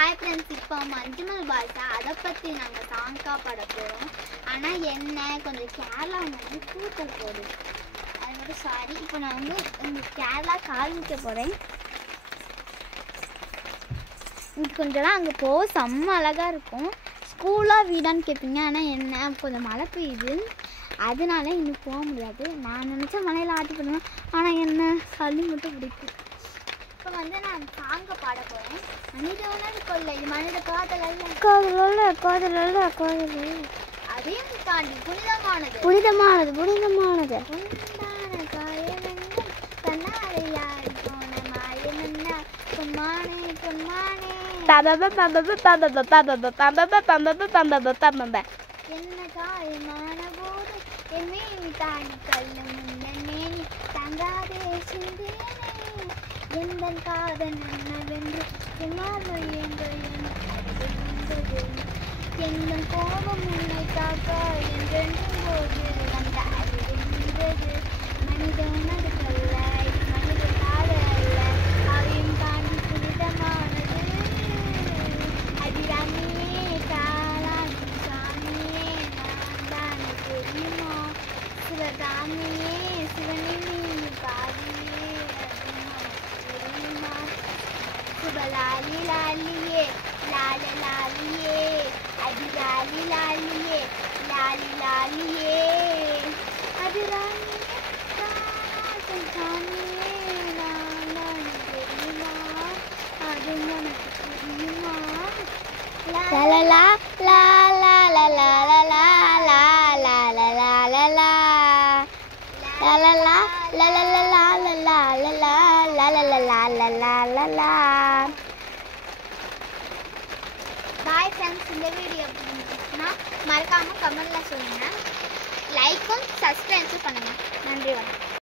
Hi friends, இப்போ மஞ்சுமல் பாய்ஸா அதை பற்றி நாங்கள் சாங்காக பாட போகிறோம். ஆனால் என்ன கொஞ்சம் கேரளா வந்து கூட்டல் போடுது, அது மட்டும் சாரி. இப்போ நான் வந்து உங்களுக்கு கேரளா காமிக்க போகிறேன். இங்கே கொஞ்சம் அங்கே போக செம்ம அழகாக இருக்கும். ஸ்கூலாக வீடான்னு கேட்பீங்க. ஆனால் என்ன கொஞ்சம் மழை பெய்யுது, அதனால இன்னும் போக முடியாது. நான் நினச்சா மழையில் ஆட்டி பண்ணுவேன், ஆனால் என்ன சளி மட்டும் பிடிக்கும். இப்போ வந்து நான் சாங்க பாட போகிறேன். மனித உணர்வு கொள்ளை, மனித காதல் அல்ல, காதல் அல்ல, காதல் அல்ல, காதல் அதையும் தாண்டி புனிதமானது, புனிதமானது, புனிதமானது. உண்டான காயமென்னும் கண்ணாலையாடி போன மாயமென்ன பொன்மானே, பொன்மானே. என்ன காயமான போது என் மேனி தாண்டி கல்லு முன்னே தங்காதே சிந்தேனே. எந்தன் காதல் என்னவென்று என்னாமல் எங்கள் எந்தன் கோபம் உன்னை காக்க என்றென்றும் போது வந்த அறிவின்றது. மனித உணர்வு அல்ல, மனித காதல் அல்ல, அவையும் தாண்டி புனிதமானது. அபிராமியே காலாகி சாமியே நான் தானே தெரியுமா, சிவகாமியே சிவனின் பாதியே லாலி லாலியே, லால லாலியே, அடி லாலி லாலியே, லாலி லாலியே. அபிராமியே சாமியே நான் தெரியுமா, அது உனக்கு தெரியுமா. லலலா லாலா லலா லலா லாலா லலா லலா லலலா லலலா லலா லலா லலலா. பாய் ஃப்ரெண்ட்ஸ், இந்த வீடியோ பிடிச்சிருந்துச்சுன்னா மறக்காமல் கமெண்ட்டில் சொல்லுங்கள், லைக்கும் சப்ஸ்கிரைபும் பண்ணுங்கள். நன்றி, வணக்கம்.